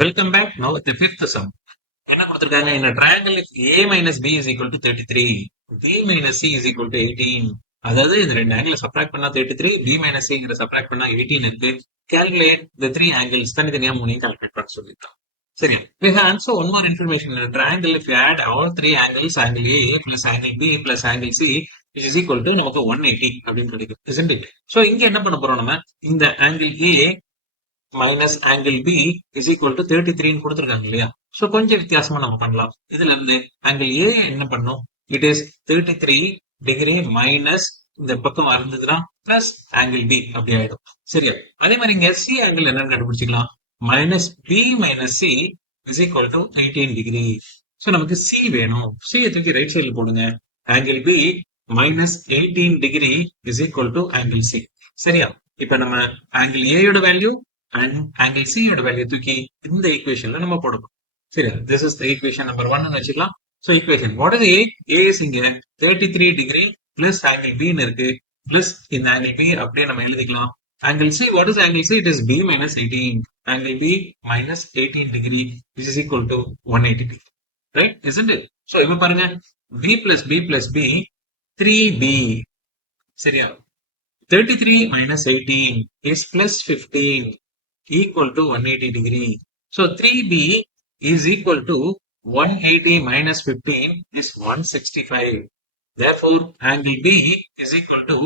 Welcome back. Now with the fifth sum. என்ன கொடுத்திருக்காங்க? In a triangle if a minus b is equal to 33, b minus c is equal to 18. அதாவது இந்த ரெண்டு angle subtract பண்ணா 33, b minus c subtract பண்ணா 18 இருக்கு. Calculate the three angles. தனித்தனியா மூணையும் கால்குலேட் பண்ண சொல்லிருக்காங்க. சரியா? We have also one more information. In a triangle if you add all three angles, angle a plus angle b plus angle c which is equal to நமக்கு 180 அப்படின்னு கிடைக்கும். Isn't it? So இங்க என்ன பண்ண போறோம் நம்ம? இந்த angle a minus angle B is equal to 33 கொடுத்துருக்காங்க இல்லையா? சோ கொஞ்சம் வித்தியாசமா நம்ம பண்ணலாம். இதுல இருந்து ஆங்கிள் ஏ என்ன பண்ணும்? இட் இஸ் 33 டிகிரி மைனஸ் இந்த பக்கம் இருந்ததுன்னா பிளஸ் ஆங்கிள் பி அப்படி ஆயிடும். சரியா? அதே மாதிரி இங்க சி ஆங்கிள் என்னன்னு கண்டுபிடிச்சிக்கலாம். Minus B minus C is equal to 18 degree. So நமக்கு சி வேணும். சி தூக்கி ரைட் சைடில் போடுங்க. Angle B minus 18 degree is equal to angle C. சரியா? இப்ப நம்ம ஆங்கிள் ஏயோட வேல்யூ and angle C யோட வேல்யூ தூக்கி இந்த ஈக்குவேஷன்ல நம்ம போடணும். சரி, this is the equation number 1 ன்னு வச்சுக்கலாம். So equation what is A? A is இங்க 33 degree plus angle B ன்னு இருக்கு plus இந்த angle B அப்படியே நம்ம எழுதிக்கலாம். Angle C, what is angle C? It is B minus 18. Angle B minus 18 degree which is equal to 180 degree. Right? Isn't it? So இப்ப பாருங்க B plus B plus B 3B. சரியா? 33 minus 18 is plus 15. Equal to 180 degree. So 3B is equal to 180 minus 15 is 165. Therefore, angle B is equal to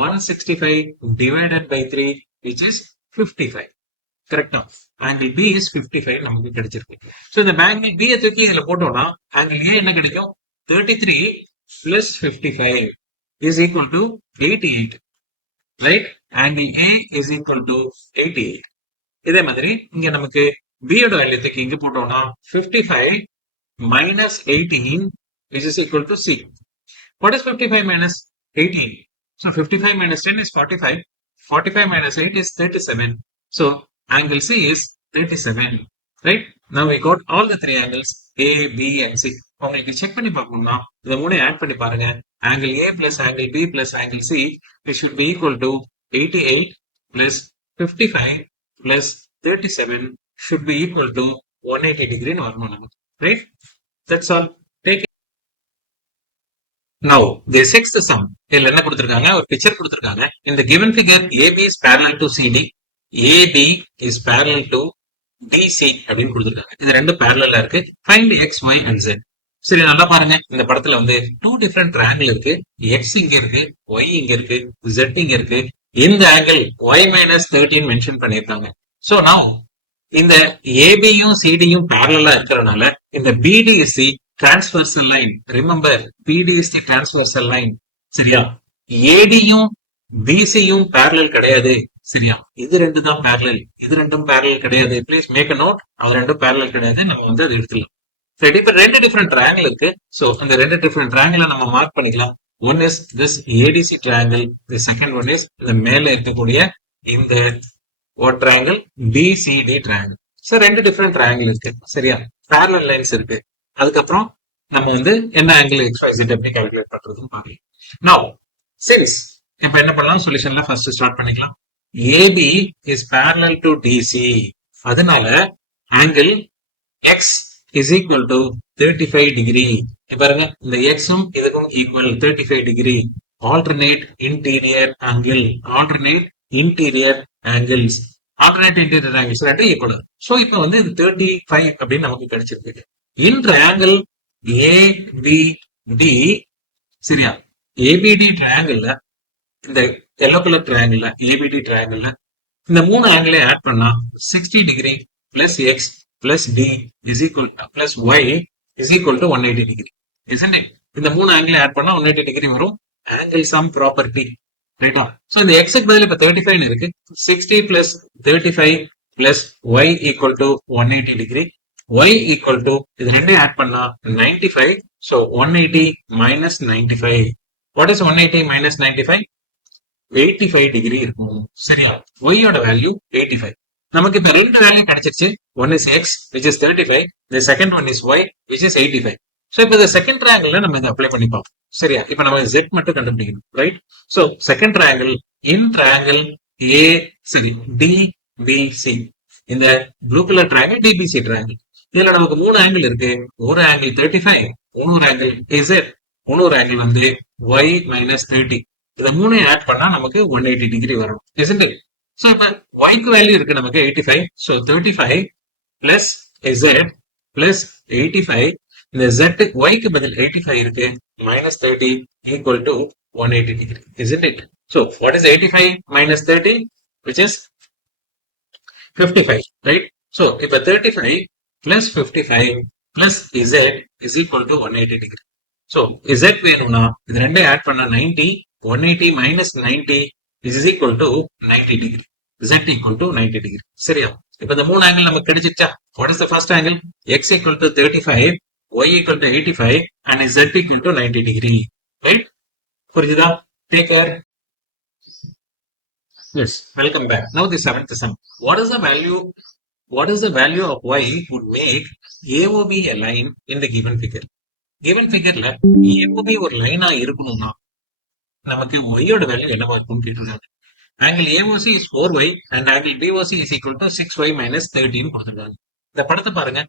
165 divided by 3 which is 55. Correct? Angle B is 55 நமக்கு கிடைச்சிருக்கு. So இந்த angle B தூக்கி இதுல போட்டோம்னா angle A என்ன கிடைக்கும்? 33 plus 55 is equal to 88. Right? Angle A is equal to 88. இதே மாதிரி இங்க நமக்கு b யோட வேல்யூக்கு இங்க போட்டோம்னா 55 minus 18 which is equal to c. What is 55 minus 18? So 55 minus 10 is 45. 45 minus 8 is 37. So angle C is 37. Right? Now we got all the three angles A, B and C. உங்களுக்கு check பண்ணி பார்க்கணும்னா இதை மூணு add பண்ணி பாருங்க. Angle A plus angle B plus angle C which should be equal to 88 plus 55 plus 37 should be equal to 180 degree வரணும் நமக்கு. Right? That's all. Take it. Now, the sixth sum. இதுல என்ன கொடுத்திருக்காங்க? ஒரு பிக்சர் கொடுத்திருக்காங்க. In the given figure, AB is parallel to CD. AB is parallel to DC அப்படின்னு கொடுத்திருக்காங்க. இது ரெண்டு parallel இருக்கு. Find X, Y and Z. சரி, நல்லா பாருங்க. இந்த படத்துல வந்து டூ டிஃபரெண்ட் ட்ரையாங்கிள் இருக்கு. X இங்க இருக்கு, Y இங்க இருக்கு, Z இங்க இருக்கு. இந்த ஆங்கிள் y minus 13 மென்ஷன் பண்ணிருக்காங்க. சோ now இந்த ஏபியும் சிடியும் பேரலா இருக்கிறதுனால இந்த பிடி is the transversal line. Remember, பிடி இஸ் தி டிரான்ஸ்வர்சல் லைன். சரியா? ஏடியும் பிசியும் பேரலல் கிடையாது. சரியா? இது ரெண்டு தான் பேரலல், இது ரெண்டும் பேரலல் கிடையாது. Please make a note. அது ரெண்டும் பேரலல் கிடையாது. நம்ம வந்து அது எடுத்துக்கலாம். சரி, இப்ப ரெண்டு டிஃபரெண்ட் ட்ரையாங்கிள் இருக்கு. சோ அந்த ரெண்டு டிஃபரெண்ட் ட்ரையாங்கிளை நம்ம மார்க் பண்ணிக்கலாம். One is this ADC triangle. The second one is the மேல இருக்கக்கூடிய இந்த what triangle? BCD triangle. So ரெண்டு different triangle இருக்கு. சரியா? parallel lines இருக்கு. அதுக்கப்புறம் நம்ம வந்து என்ன angle XYZ எப்படி calculate பண்றதுன்னு பார்க்கலாம். Now, since இப்ப என்ன பண்ணலாம்? சொல்யூஷன்ல ஃபர்ஸ்ட் ஸ்டார்ட் பண்ணிக்கலாம். AB is parallel to DC. அதனால angle X is equal to 35 degree. பாருங்க, இந்த எக்ஸும் இதுக்கும் equal 35 degree. Alternate interior angle, alternate interior angles, alternate interior angles ரெண்டு ஈக்குவல். சோ இப்போ வந்து இது 35 அப்படின்னு நமக்கு கிடைச்சிருக்கு. இன் ட்ரையாங்கிள் ABD, சரியா? ஏபிடி ட்ரையாங்கிள்ல, இந்த எல்லோ கலர் ட்ரையாங்கிள்ல, ஏபிடி ட்ரையாங்கிள்ல இந்த மூணு ஆங்கிளை ஆட் பண்ணா 60 degree plus X plus D is equal plus Y is equal to 180 degree. Isn't it? இந்த மூணு ஆங்கிள் ஆட் பண்ணா 180 டிகிரி வரும். Angle sum property. ரைட்டா? சோ இந்த x க்கு பதிலா இப்ப 35 இருக்கு. 60 plus 35 plus y equal to 180 degree. y equal to இது ரெண்டையும் ஆட் பண்ணா 95. So 180 minus 95. What is 180 minus 95? 85 degree இருக்கும். சரியா? y யோட வேல்யூ 85. நமக்கு இப்ப ரெண்டு வேல்யூ கிடைச்சிருச்சு. One is X which is 35, the second one is y which is 85. So இப்போ இந்த செகண்ட் ட்ரையாங்கிள்ல நம்ம இதை அப்ளை பண்ணி பார்ப்போம். சரியா? இப்ப நம்ம z மட்டும் கண்டுபிடிக்கணும். ரைட்? சோ செகண்ட் ட்ரையாங்கிள் இன் ட்ரையாங்கிள் ஏ, சரி, டிபிசி. இந்த blue colour triangle DPC triangle. இதுல நமக்கு 3 ஆங்கிள் இருக்கு. ஒரு ஆங்கிள் 35, இன்னொரு ஆங்கிள் இசட், இன்னொரு ஆங்கிள் வந்து y மைனஸ் 30. இதை 3 ஆட் பண்ணா நமக்கு 180 டிகிரி வரும். isn't it? So இப்ப y க்கு வேல்யூ இருக்கு நமக்கு 85. So 35 plus z plus 85. இந்த z y க்கு பதில் 85 இருக்கு, minus 30 equal to 180 degree. isn't it? So what is 85 minus 30? Which is 55, right? So இப்ப 35 plus 55 plus z is equal to 180 degree. So z வேணும்னா இது ரெண்டே ஆட் பண்ணா 90, 180 minus 90 is equal to 90 degree. z equal to 90 degree. சரியா? இப்ப இந்த மூணு angle நமக்கு கிடைச்சிச்சா? What is the first angle? x equal to 35, y equal to 85 and z equal to 90 degree. Right? புரிஞ்சுதா? Take care. Yes, welcome back. Now the seventh sum. What is the value of y would make AOB a line in the given figure? Given figureல AOB ஒரு லைனா இருக்கணும்னா நமக்கு y ஓட value என்னவா இருக்கும்னு கேட்டிருக்காங்க. Angle AOC is 4y and angle BOC is equal to 6y minus 13 கொடுத்திருக்காங்க. இந்த படத்தை பாருங்க.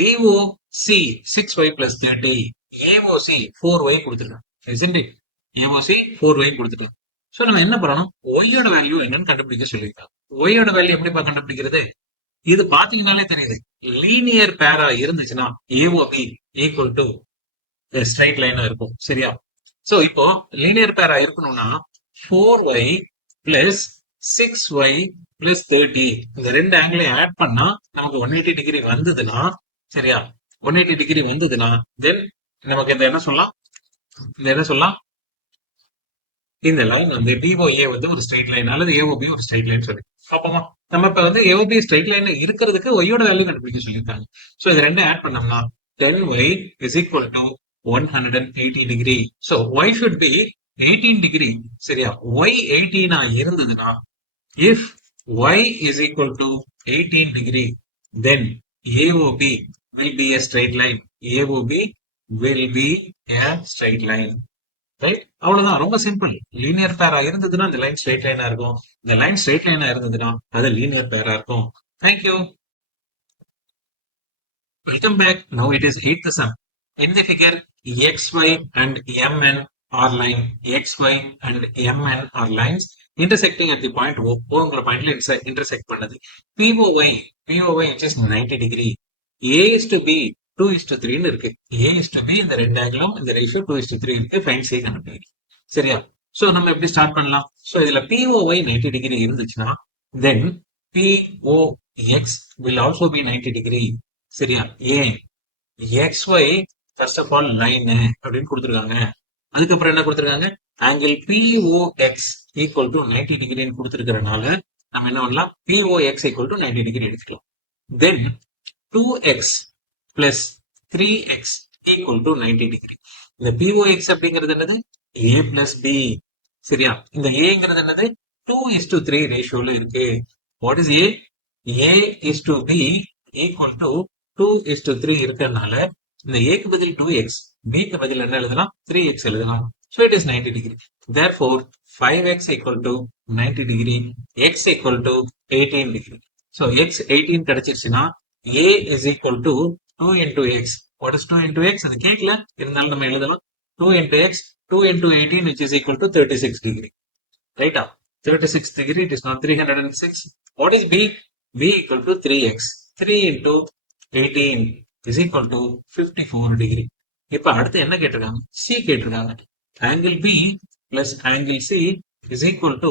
BOC 6y plus 30, AOC 4y கொடுத்திருக்காங்க. Isn't it? AOC 4y கொடுத்திருக்காங்க. சோ நம்ம என்ன பண்ணணும், y ஓட வேல்யூ என்னன்னு கண்டுபிடிக்க சொல்லியிருக்காங்க. y ஓட வேல்யூ எப்படிப்பா கண்டுபிடிக்கிறது? இது பாத்தீங்கன்னாலே தெரியுது. லீனியர் பேரா இருந்துச்சுன்னா AOB ஈக்குவல் டு ஸ்ட்ரைட் லைனா இருக்கும். சரியா? சோ இப்போ லீனியர் பேரா இருக்கணும்னா 4y பிளஸ் 6y பிளஸ் 30 இந்த ரெண்டு ஆங்கிளையும் ஆட் பண்ணா நமக்கு 180 டிகிரி வந்ததுன்னா, சரியா, 180 டிகிரி வந்ததுன்னா தென் நமக்கு இந்த என்ன சொல்லலாம், இந்த லைன் வந்து DOA வந்து ஒரு ஸ்ட்ரைட் லைன் அல்லது AOB ஒரு ஸ்ட்ரைட் லைன் சொல்லி பாப்போமா? நம்ம இப்ப வந்து AOB ஸ்ட்ரைட் லைன் இருக்கிறதுக்கு y ஓட வேல்யூ கண்டுபிடிக்க சொல்லியிருக்காங்க. சோ இது ரெண்டும் ஆட் பண்ணோம்னா 10y is equal to 180 degree. So y should be 18 degree. சரியா? y 18 இருந்ததுன்னா if y is equal to 18 degree then AOB will be a straight line. AOB will be a straight line. Right? அவ்வளவுதான், ரொம்ப simple. Linear பேரா இருந்ததுன்னா இந்த line straight லைனா இருக்கும், இந்த லைன் ஸ்ட்ரெயிட் லைனா இருந்ததுன்னா அது லீனியர் பேரா இருக்கும். Thank you. Welcome back. Now it is 8th sum. In the figure xy and mn are line, xy and mn are lines intersecting at the point O. ஓங்கிற பாயிண்ட்ல intersect பண்ணுது. POY which is 90 degree. A is to B 2:3 இருக்கு. A is to B இந்த ரெண்டு ஆங்கிளும் இந்த ratio 2:3 இருக்கு. Find C கண்டுபிடிங்க. சரியா? So நம்ம எப்படி ஸ்டார்ட் பண்ணலாம்? சோ இதுல POY 90 டிகிரி இருந்துச்சுன்னா தென் POX will also be 90 degree. சரியா? ஏன் XY first of all line அப்படின்னு கொடுத்துருக்காங்க. அதுக்கப்புறம் என்ன கொடுத்துருக்காங்க, ஆங்கிள் POX ஈக்குவல் டு 90 டிகிரின்னு கொடுத்துருக்கிறதுனால நம்ம என்ன பண்ணலாம், POX ஈக்குவல் டு 90 டிகிரி எடுத்துக்கலாம். தென் 2x plus 3x equal to 90 degree. இந்த POX அப்படிங்கிறது என்னது, A plus B. சரியா? இந்த Aங்கிறது என்னது, 2:3 ரேஷியோல இருக்கு. What is A? A is to B equal to 2:3 இருக்கறனால இந்த A க்கு பதில் 2x, B க்கு பதில் என்ன எழுதலாம், 3x எழுதலாம். So it is 90 degree. Therefore 5x equal to 90 degree, x equal to 18 degree. So x 18 கிடைச்சிருச்சுன்னா A is equal to 2 into x. What is 2 into x? அது கேட்கல, இருந்தாலும் நம்ம எழுதலாம் 2 into x, 2 into 18 which is equal to 36 degree. Right? 36 degree, it is not 306. What is B? B equal to 3x. 3 into 18 is equal to 54 degree. இப்ப அடுத்து என்ன கேட்டிருக்காங்க, C கேட்டிருக்காங்க. Angle B plus angle C is equal to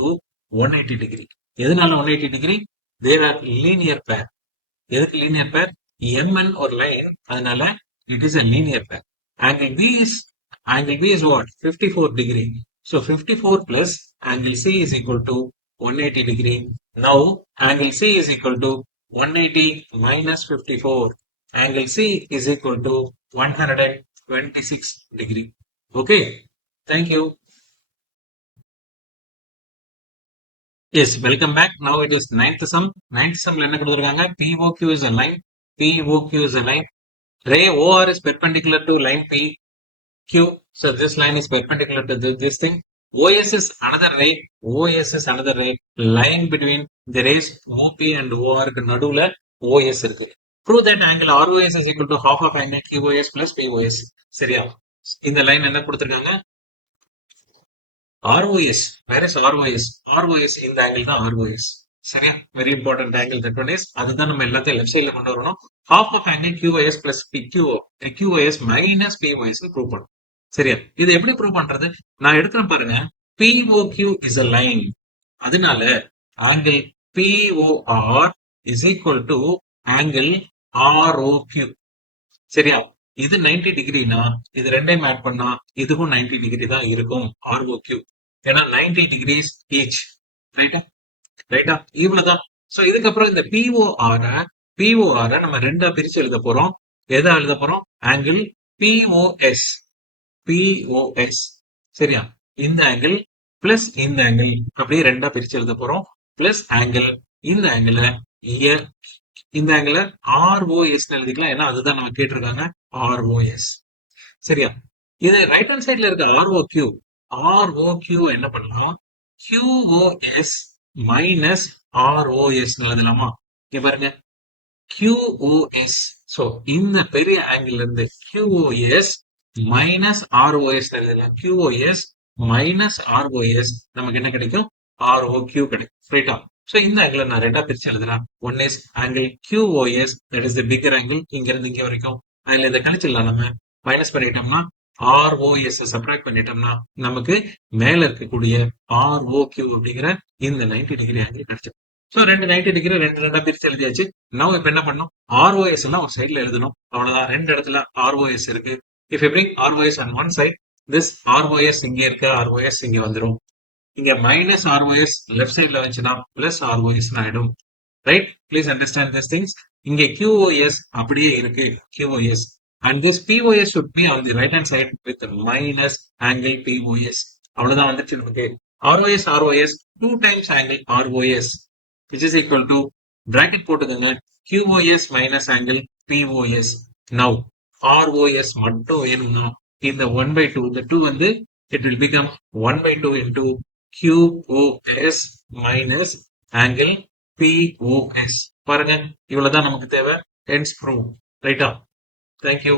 180 degree. எதனால 180 degree? They are linear pair. எதுக்கு linear பேர்? MN ஒரு line, அதனால it is a linear pair. Angle B is what? 54 degree. So 54 plus angle C is equal to 180 degree. Now angle C is equal to 180 minus 54. Angle C is equal to 126 degree. Okay. Thank you. Yes, welcome back. Now it is 9th sum. 9th sumல என்ன கொடுத்திருக்காங்க, POQ is a line. POQ is a line. Ray OR is perpendicular to line PQ. So this line is perpendicular to this thing. OS is another ray. OS is another ray. Line between the rays OP and OR க்கு நடுவுல OS இருக்கு. Prove that angle ROS is equal to half of angle QOS plus POS. சரியா? இந்த line என்ன கொடுத்திருக்காங்க? ROS. Where is ROS? ROS இந்த angle தான் ROS. சரியா? Very important angle that one is. அதுதான் நம்ம எல்லாத்தையும் லெஃப்ட் சைட்ல கொண்டு வரணும். Half of angle QOS plus QOS minus POS prove பண்ணும். சரியா? இது எப்படி ப்ரூவ் பண்றது? நான் எடுக்கிறேன் பாருங்க. POQ is a line. அதனால angle POR is equal to angle ROQ. சரியா? இது 90 டிகிரினா இது ரெண்டையும் ஆட் பண்ணா இதுக்கும் 90 டிகிரி தான் இருக்கும் ROQ. ஏன்னா 90 டிகிரிஸ் ஈச். ரைட்டா? ரைட்டா? இவ்வளவுதான். சோ இதுக்கப்புறம் இந்த POR நம்ம ரெண்டா பிரிச்சு எழுத போறோம். எதா எழுத போறோம்? Angle POS. POS. சரியா? இந்த ஆங்கிள் பிளஸ் இந்த ஆங்கிள் அப்படியே ரெண்டா பிரிச்சு எழுத போறோம். பிளஸ் ஆங்கிள் இந்த ஆங்கிள் இந்த ஆங்கிள் ROS எழுதிக்கலாம். ஏன்னா அதுதான் நம்ம கேட்டிருக்காங்க. ROS. சரியா? இது ரைட் ஹேண்ட் சைட்ல இருக்க ROQ என்ன பண்ணலாம்? QOS மைனஸ் ROS எழுதலாமா? இங்க பாருங்க. QOS. சோ இந்த பெரிய ஆங்கிள் இருந்து QOS மைனஸ் ROS எழுதலாம். QOS மைனஸ் ROS நமக்கு என்ன கிடைக்கும்? ROQ கிடைக்கும். ரைட்டா? சோ இந்த ஆங்கிள் நான் ரெண்டா பிரிச்சு எழுதலாம். One is angle QOS, that is the bigger angle, இங்க இருந்து இங்க வரைக்கும். அதுல இதை கழிச்சிடலாம். நம்ம மைனஸ் பண்ணிட்டோம்னா ROS சப்ட்ராக்ட் பண்ணிட்டோம்னா நமக்கு மேல இருக்கக்கூடிய ROQ அப்படிங்கிற இந்த 90 டிகிரி ஆங்கிள் கிடைச்சிடும். சோ ரெண்டு 90 டிகிரி ரெண்டா பிரிச்சு எழுதியாச்சு. நம்ம இப்ப என்ன பண்ணணும்? ROS எல்லாம் ஒரு சைட்ல எழுதணும். அவ்வளவுதான். ரெண்டு இடத்துல ROS இருக்கு. If you bring ROS on one side, this ROS இங்க இருக்க ROS இங்க வந்துரும். இங்க மைனஸ் ROS லெஃப்ட் சைட்ல வந்துச்சுன்னா பிளஸ் ROS ஆயிடும். Right? Please understand this things. இங்க QOS அப்படியே இருக்கு. QOS and this POS should be on the right hand side with minus angle POS. அவ்வளவுதான் வந்துச்சு நமக்கு. ROS 2 times angle ROS which is equal to bracket போட்டுக்கோங்க. QOS minus angle POS. Now ROS மட்டும் வேணும்னா இந்த 1/2 இந்த 2 வந்து it will become 1/2 into QOS minus angle POS. பாருங்க, இவ்வளவுதான் நமக்கு தேவை. Hence proof. ரைட்டா? Thank you.